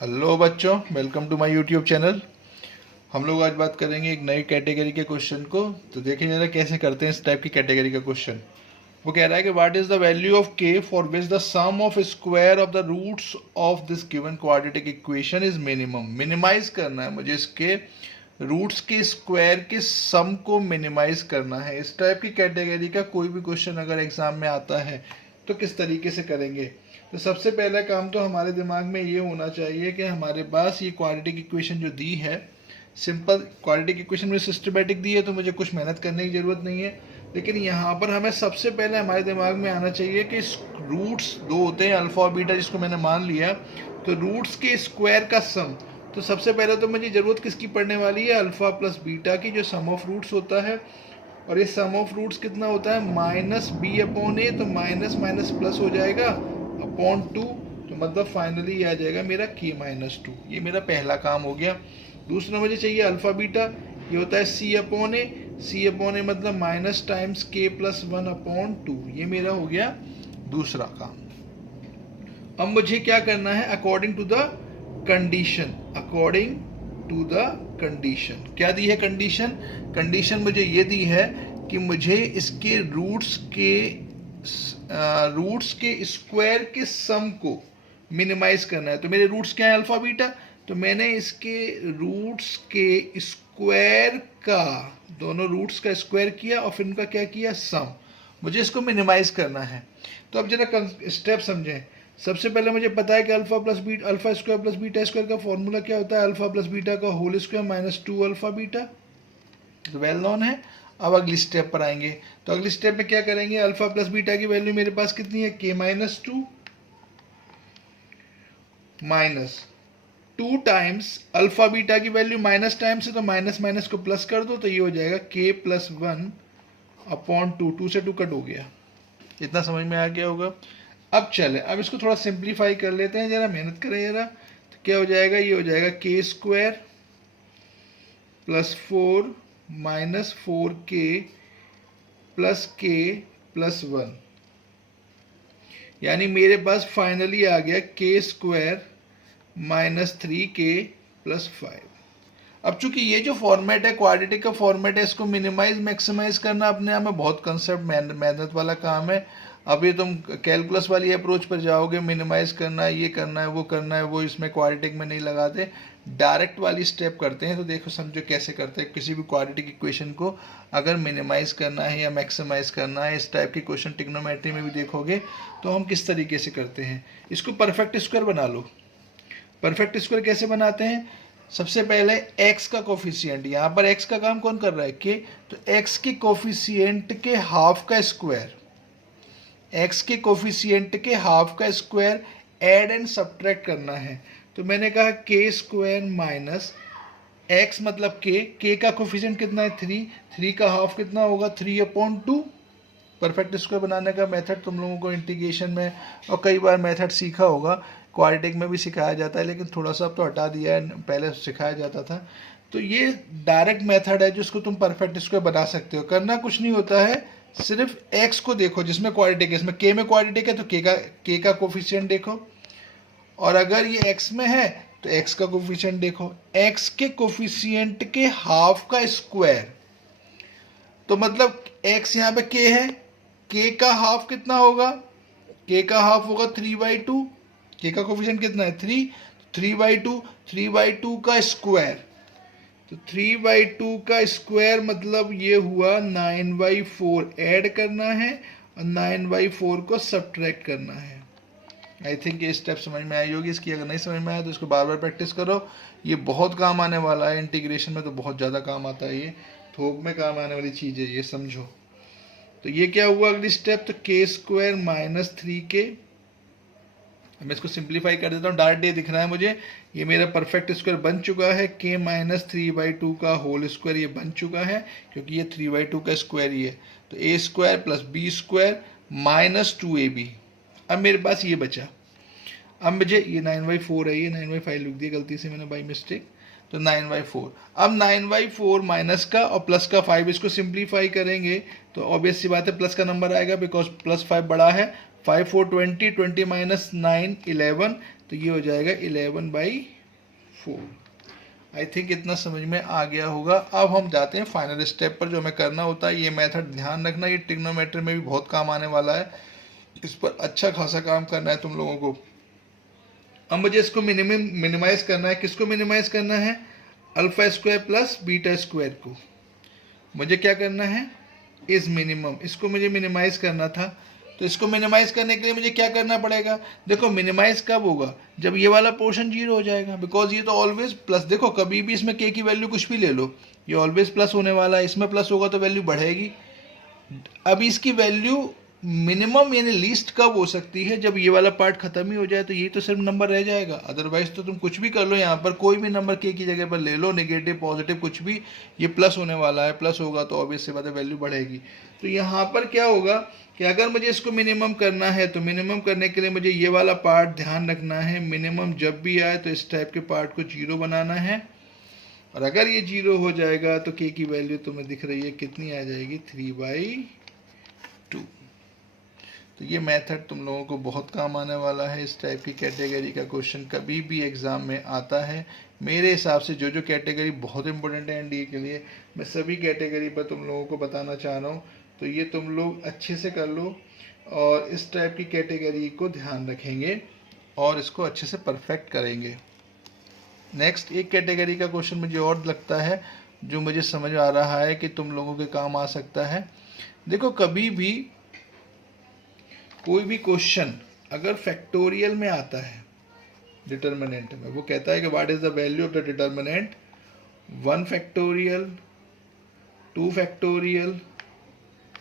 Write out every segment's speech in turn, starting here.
Hello बच्चों, welcome to my YouTube channel. हम लोग आज बात करेंगे एक नई कैटेगरी के क्वेश्चन को। तो देखिए जरा कैसे करते हैं इस टाइप की कैटेगरी का क्वेश्चन। वो कह रहा है कि what is the value of K for which the sum of square of the roots of this given quadratic equation is minimum. Minimize करना है मुझे इसके रूट्स के स्क्वायर के सम को मिनिमाइज करना है। इस टाइप की कैटेगरी का कोई भी क्वेश्चन अगर एग्जाम में आता है तो किस तरीके से करेंगे। तो सबसे पहला काम तो हमारे दिमाग में ये होना चाहिए कि हमारे पास ये क्वाड्रेटिक इक्वेशन जो दी है, सिंपल क्वाड्रेटिक इक्वेशन में सिस्टमेटिक दी है तो मुझे कुछ मेहनत करने की ज़रूरत नहीं है। लेकिन यहाँ पर हमें सबसे पहले हमारे दिमाग में आना चाहिए कि रूट्स दो होते हैं, अल्फा और बीटा, जिसको मैंने मान लिया। तो रूट्स के स्क्वायर का सम, तो सबसे पहले तो मुझे ज़रूरत किसकी पड़ने वाली है, अल्फा प्लस बीटा की, जो सम ऑफ रूट्स होता है। और ये सम ऑफ रूट्स कितना होता है, माइनस बी अपॉन ए, तो माइनस माइनस प्लस हो जाएगा अपॉन 2, तो मतलब फाइनली ये आ जाएगा मेरा k माइनस 2। ये मेरा पहला काम हो गया। दूसरा मुझे चाहिए अल्फा बीटा, ये होता है c अपॉन ए। c अपॉन ए मतलब minus times k plus 1 upon 2। ये मेरा हो गया दूसरा काम। अब मुझे क्या करना है, according to the condition, according to the condition. क्या दी है कंडीशन? कंडीशन मुझे ये दी है कि मुझे इसके रूट्स के स्क्वायर के सम को मिनिमाइज करना है। तो मेरे रूट्स क्या है, अल्फा बीटा, तो मैंने इसके रूट्स के स्क्वायर का, दोनों रूट्स का स्क्वायर किया और फिर उनका क्या किया, सम। मुझे इसको मिनिमाइज करना है। तो अब जरा स्टेप समझें। सबसे पहले मुझे पता है कि alpha square plus beta square का फॉर्मूला क्या होता है, अल्फा प्लस बीटा का whole square minus 2 alpha beta, तो वेल नोन है। अब अगली स्टेप पर आएंगे। तो अगली स्टेप में क्या करेंगे, अल्फा प्लस बीटा की वैल्यू मेरे पास कितनी है, k minus 2 minus 2 times alpha beta की वैल्यू माइनस टाइम्स है, तो माइनस माइनस को प्लस कर दो, तो ये हो जाएगा k प्लस 1 अपॉन 2। 2 से 2 कट हो गया। इतना समझ में आ गया होगा। अब चले, अब इसको थोड़ा सिंप्लीफाई कर लेते हैं, जरा मेहनत करें जरा। तो क्या हो जाएगा, ये हो जाएगा k square plus 4 minus 4k plus k plus 1, यानी मेरे पास फाइनली आ गया k square minus 3k plus 5। अब चूंकि ये जो फॉर्मेट है, क्वाड्रेटिक का फॉर्मेट है, इसको मिनिमाइज मैक्सिमाइज करना अपने आप में बहुत कंसेप्ट मेहनत वाला काम है। अब ये तुम कैलकुलस वाली अप्रोच पर जाओगे, मिनिमाइज करना है, ये करना है, वो करना है, वो इसमें क्वाड्रेटिक में नहीं लगाते, डायरेक्ट वाली स्टेप करते हैं। तो देखो समझो कैसे करते हैं। किसी भी क्वाड्रेटिक इक्वेशन को अगर मिनिमाइज करना है या मैक्सिमाइज करना है, इस टाइप के क्वेश्चन ट्रिग्नोमेट्री में भी देखोगे तो हम किस तरीके से करते हैं। इसको परफेक्ट स्क्वायर बना लो। परफेक्ट स्क्वायर कैसे बनाते हैं, सबसे पहले x का कोफिशिएंट, यहाँ पर x का काम कौन कर रहा है, k, तो x के कोफिशिएंट के हाफ का स्क्वायर, x के कोफिशिएंट के हाफ का स्क्वायर ऐड एंड सब्ट्रैक्ट करना है। तो मैंने कहा k स्क्वायर माइनस x मतलब k का कोफिशिएंट कितना है, 3 का हाफ कितना होगा, 3 अपॉन 2। परफेक्ट स्क्वायर बनाने का मेथड तुम लोगों को इंटीग्रेशन में और कई बार मेथड सीखा होगा, क्वाड्रेटिक में भी सिखाया जाता है, लेकिन थोड़ा सा अब तो हटा दिया है, पहले सिखाया जाता था। तो ये डायरेक्ट मेथड है जिसको तुम परफेक्ट स्क्वायर बना सकते हो। करना कुछ नहीं होता है, सिर्फ x को देखो जिसमें क्वाड्रेटिक है, इसमें k में क्वाड्रेटिक है तो k का कोफिशिएंट देखो, और अगर ये x में है तो x का कोफिशिएंट देखो। x के कोफिशिएंट के हाफ का स्क्वायर, तो मतलब x यहाँ पे k है, k का हाफ कितना होगा, k का हाफ होगा 3/2, k का कोफिशिएंट कितना है 3, 3/2 का स्क्वायर, तो 3/2 का स्क्वायर मतलब ये हुआ 9/4 ऐड करना है और 9/4 को सब्ट्रैक्ट करना है। आई थिंक ये स्टेप समझ में आई होगी। इसकी अगर नहीं समझ में आया तो इसको बार बार प्रैक्टिस करो, ये बहुत काम आने वाला है। इंटीग्रेशन में तो बहुत ज़्यादा काम आता है, ये थोक में काम आने वाली चीज़ है, ये समझो। तो ये क्या हुआ अगली स्टेप, तो k स्क्वायर माइनस 3k। मैं इसको सिंप्लीफाई कर देता हूँ, डायरेक्ट ये दिख रहा है मुझे, ये मेरा परफेक्ट स्क्वायर बन चुका है। k माइनस 3/2 का होल स्क्वायर ये बन चुका है, क्योंकि ये 3/2 का स्क्वायर ही है। तो a square plus b square minus 2ab। अब मेरे पास ये बचा। अब मुझे ये 9/4 है, ये 9/5 लिख दिया गलती से मैंने बाई मिस्टेक, तो 9/4। अब 9/4 माइनस का और प्लस का 5, इसको सिंप्लीफाई करेंगे तो ऑब्वियस सी बात है प्लस का नंबर आएगा, बिकॉज प्लस 5 बड़ा है। 5 4 20, 20 माइनस 9 11, तो ये हो जाएगा 11/4। आई थिंक इतना समझ में आ गया होगा। अब हम जाते हैं फाइनल स्टेप पर, जो हमें करना होता है। ये मेथड ध्यान रखना, ये ट्रिग्नोमेट्री में भी बहुत काम आने वाला है, इस पर अच्छा खासा काम करना है तुम लोगों को। अब मुझे इसको मिनिमाइज करना है। किसको मिनिमाइज करना है? Alpha square plus beta square को। मुझे क्या करना है? इज मिनिमम, इसको मुझे मिनिमाइज करना था। तो इसको मिनिमाइज करने के लिए मुझे क्या करना पड़ेगा? देखो मिनिमाइज कब होगा? जब ये वाला पोर्शन जीरो हो जाएगा, बिकॉज ये तो ऑलवेज प्लस। देखो कभी भी इसमें के की वैल्यू कुछ भी ले लो, ये ऑलवेज प्लस होने वाला है। इसमें प्लस होगा तो वैल्यू बढ़ेगी। अब इसकी वैल्यू मिनिमम यानी लीस्ट कब हो सकती है? जब ये वाला पार्ट खत्म ही हो जाए, तो ये तो सिर्फ नंबर रह जाएगा। अदरवाइज तो तुम कुछ भी कर लो, यहाँ पर कोई भी नंबर के की जगह पर ले लो, नेगेटिव पॉजिटिव कुछ भी, ये प्लस होने वाला है। प्लस होगा तो ऑब्वियस सी बात है वैल्यू बढ़ेगी। तो यहाँ पर क्या होगा कि अगर मुझे इसको मिनिमम करना है, तो मिनिमम करने के लिए मुझे ये वाला पार्ट ध्यान रखना है। मिनिमम जब भी आए तो इस टाइप के पार्ट को जीरो बनाना है, और अगर ये जीरो हो जाएगा तो के की वैल्यू तुम्हें दिख रही है कितनी आ जाएगी? 3/2। तो ये मेथड तुम लोगों को बहुत काम आने वाला है। इस टाइप की कैटेगरी का क्वेश्चन कभी भी एग्ज़ाम में आता है। मेरे हिसाब से जो कैटेगरी बहुत इंपॉर्टेंट है एनडीए के लिए, मैं सभी कैटेगरी पर तुम लोगों को बताना चाह रहा हूँ। तो ये तुम लोग अच्छे से कर लो, और इस टाइप की कैटेगरी को ध्यान रखेंगे और इसको अच्छे से परफेक्ट करेंगे। नेक्स्ट एक कैटेगरी का क्वेश्चन मुझे और लगता है, जो मुझे समझ आ रहा है कि तुम लोगों के काम आ सकता है। देखो कभी भी कोई भी क्वेश्चन अगर फैक्टोरियल में आता है, डिटर्मिनेंट में, वो कहता है कि what is the value of the determinant 1 factorial, 2 factorial,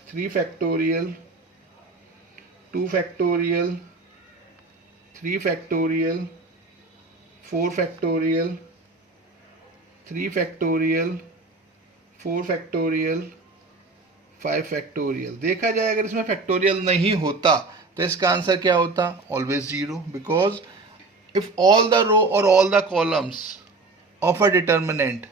3 factorial, 2 factorial, 3 factorial, 4 factorial, 3 factorial, 4 factorial, 5 factorial. देखा जाए अगर इसमें फैक्टोरियल नहीं होता तो इसका आंसर क्या होता? Always zero, because if all the row और all the columns of a determinant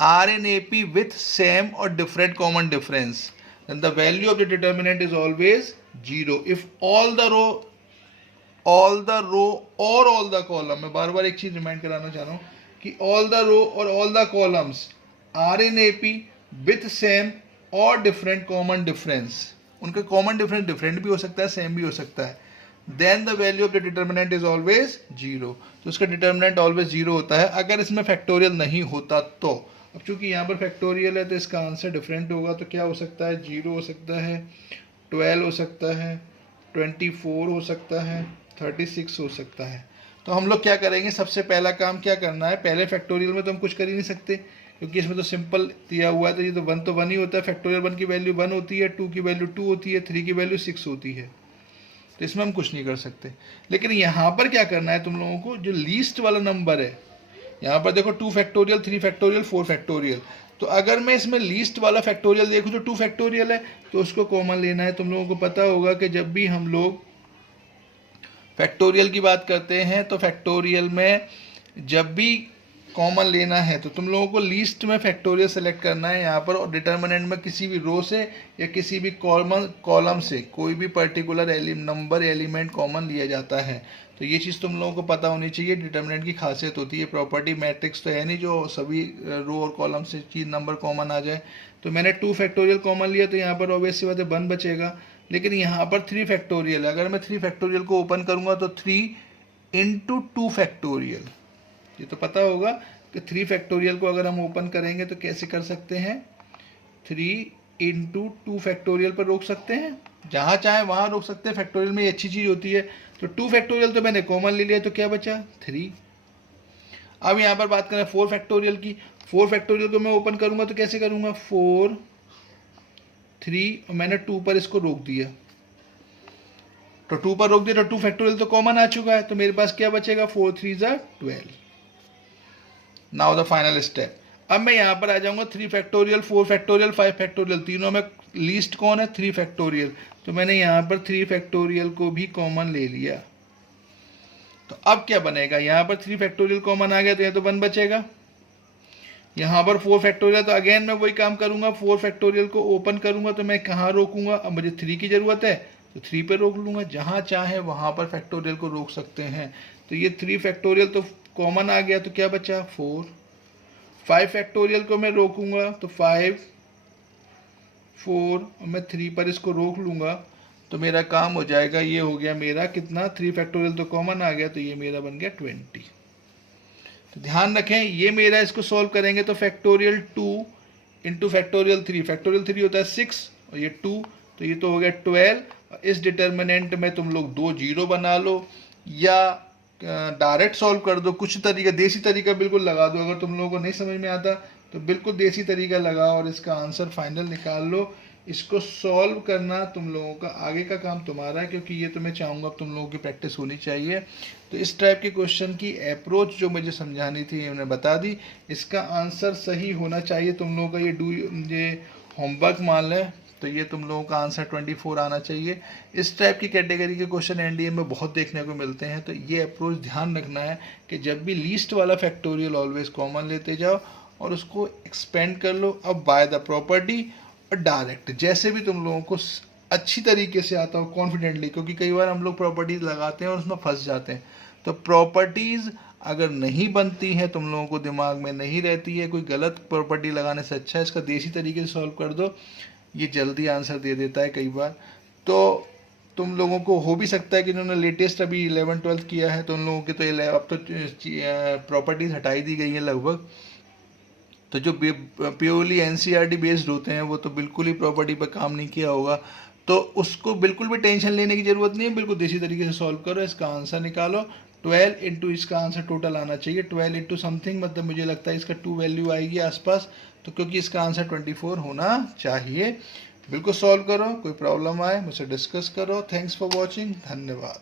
are in AP with same or different common difference, then the value of the determinant is always 0. If all the row और all the column, मैं बार बार एक चीज remind कराना चाह रहा हूँ कि all the row और all the columns are in AP with same और डिफरेंट कॉमन डिफरेंस, उनका कॉमन डिफरेंस डिफरेंट भी हो सकता है, सेम भी हो सकता है, then the value of the determinant is always zero. तो उसका डिटर्मिनेंट ऑलवेज जीरो होता है अगर इसमें फैक्टोरियल नहीं होता तो। अब चूंकि यहाँ पर फैक्टोरियल है तो इसका आंसर डिफरेंट होगा। तो क्या हो सकता है? 0 हो सकता है, 12 हो सकता है, 24 हो सकता है, 36 हो सकता है। तो हम लोग क्या करेंगे? सबसे पहला काम क्या करना है? पहले फैक्टोरियल में तो हम कुछ कर ही नहीं सकते, क्योंकि इसमें तो सिंपल दिया हुआ है। तो ये तो 1 ही होता है। फैक्टोरियल 1 की वैल्यू 1 होती है, 2 की वैल्यू 2 होती है, 3 की वैल्यू 6 होती है। तो इसमें हम कुछ नहीं कर सकते। लेकिन यहाँ पर क्या करना है तुम लोगों को? जो लीस्ट वाला नंबर है, यहाँ पर देखो 2 फैक्टोरियल, 3 फैक्टोरियल, 4 फैक्टोरियल। तो अगर मैं इसमें लीस्ट वाला फैक्टोरियल देखूँ जो 2 फैक्टोरियल है, तो उसको कॉमन लेना है। तुम लोगों को पता होगा कि जब भी हम लोग फैक्टोरियल की बात करते हैं तो फैक्टोरियल में जब भी कॉमन लेना है तो तुम लोगों को लीस्ट में फैक्टोरियल सेलेक्ट करना है यहाँ पर, और डिटर्मिनेंट में किसी भी रो से या किसी भी कॉलम से कोई भी पर्टिकुलर नंबर एलिमेंट कॉमन लिया जाता है। तो ये चीज़ तुम लोगों को पता होनी चाहिए। डिटर्मिनेंट की खासियत होती है, प्रॉपर्टी मैट्रिक्स तो है नहीं जो सभी रो और कॉलम से चीज़ नंबर कॉमन आ जाए। तो मैंने 2 फैक्टोरियल कॉमन लिया तो यहाँ पर ऑब्वियस सी बात है 1 बचेगा। लेकिन यहाँ पर 3 फैक्टोरियल है, अगर मैं 3 फैक्टोरियल को ओपन करूँगा तो 3 × 2 फैक्टोरियल। ये तो पता होगा कि 3 फैक्टोरियल को अगर हम ओपन करेंगे तो कैसे कर सकते हैं? 3 × 2 फैक्टोरियल पर रोक सकते हैं, जहाँ चाहे वहाँ रोक सकते हैं। फैक्टोरियल में ये अच्छी चीज़ होती है। तो 2 फैक्टोरियल तो मैंने कॉमन ले लिया, तो क्या बचा? 3। अब यहाँ पर बात करें 4 फैक्टोरियल की। 4 फैक्टोरियल को मैं ओपन करूँगा तो कैसे करूँगा? 4, 3 और मैंने 2 पर इसको रोक दिया। तो 2 पर रोक दिया तो 2 फैक्टोरियल तो कॉमन आ चुका है। तो मेरे पास क्या बचेगा? 4 3 = 12। Now the final step. अब मैं यहाँ पर आ जाऊँगा 3 फैक्टोरियल, 4 फैक्टोरियल, 5 फैक्टोरियल, तीनों में लीस्ट कौन है? 3 फैक्टोरियल। तो मैंने यहाँ पर 3 फैक्टोरियल को भी कॉमन ले लिया। तो अब क्या बनेगा? यहाँ पर 3 फैक्टोरियल कॉमन आ गया तो यहाँ तो 1 बचेगा। यहाँ पर 4 फैक्टोरियल, तो अगेन मैं वही काम करूँगा, 4 फैक्टोरियल को ओपन करूँगा तो मैं कहाँ रोकूंगा? अब मुझे 3 की ज़रूरत है तो 3 पे रोक लूँगा। जहाँ चाहे वहाँ पर फैक्टोरियल को रोक सकते हैं। तो ये 3 फैक्टोरियल तो कॉमन आ गया, तो क्या बचा 4। 5 फैक्टोरियल को मैं रोकूंगा तो 5 4 और मैं 3 पर इसको रोक लूंगा तो मेरा काम हो जाएगा। ये हो गया मेरा कितना, 3 फैक्टोरियल तो कॉमन आ गया, तो ये मेरा बन गया 20। तो ध्यान रखें ये मेरा, इसको सॉल्व करेंगे तो फैक्टोरियल 2 इंटू फैक्टोरियल 3 होता है 6 और ये 2, तो ये तो हो गया 12। इस डिटर्मिनेंट में तुम लोग 2 जीरो बना लो या डायरेक्ट सॉल्व कर दो, कुछ तरीका देसी तरीका बिल्कुल लगा दो। अगर तुम लोगों को नहीं समझ में आता तो बिल्कुल देसी तरीका लगाओ और इसका आंसर फाइनल निकाल लो। इसको सॉल्व करना तुम लोगों का आगे का काम तुम्हारा है, क्योंकि ये तो मैं चाहूँगा तुम लोगों की प्रैक्टिस होनी चाहिए। तो इस टाइप के क्वेश्चन की अप्रोच जो मुझे समझानी थी मैंने बता दी, इसका आंसर सही होना चाहिए तुम लोगों का। ये होमवर्क मान लें तो ये तुम लोगों का आंसर 24 आना चाहिए। इस टाइप की कैटेगरी के क्वेश्चन एनडीए में बहुत देखने को मिलते हैं, तो ये अप्रोच ध्यान रखना है कि जब भी लीस्ट वाला फैक्टोरियल ऑलवेज कॉमन लेते जाओ और उसको एक्सपेंड कर लो। अब बाय द प्रॉपर्टी और डायरेक्ट जैसे भी तुम लोगों को अच्छी तरीके से आता हो कॉन्फिडेंटली, क्योंकि कई बार हम लोग प्रॉपर्टीज लगाते हैं और उसमें फंस जाते हैं। तो प्रॉपर्टीज अगर नहीं बनती है, तुम लोगों को दिमाग में नहीं रहती है, कोई गलत प्रॉपर्टी लगाने से अच्छा है इसका देसी तरीके से सॉल्व कर दो, ये जल्दी आंसर दे देता है कई बार। तो तुम लोगों को हो भी सकता है कि इन्होंने लेटेस्ट अभी 11-12 किया है तो उन लोगों के तो अब तो प्रॉपर्टीज हटाई दी गई हैं लगभग। तो जो प्योरली एनसीईआरटी बेस्ड होते हैं वो तो बिल्कुल ही प्रॉपर्टी पर काम नहीं किया होगा, तो उसको बिल्कुल भी टेंशन लेने की ज़रूरत नहीं है। बिल्कुल देसी तरीके से सॉल्व करो, इसका आंसर निकालो। 12 इंटू इसका आंसर टोटल आना चाहिए 12 इंटू समथिंग, मतलब मुझे लगता है इसका 2 वैल्यू आएगी आसपास, तो क्योंकि इसका आंसर 24 होना चाहिए। बिल्कुल सॉल्व करो, कोई प्रॉब्लम आए मुझसे डिस्कस करो। थैंक्स फॉर वॉचिंग, धन्यवाद।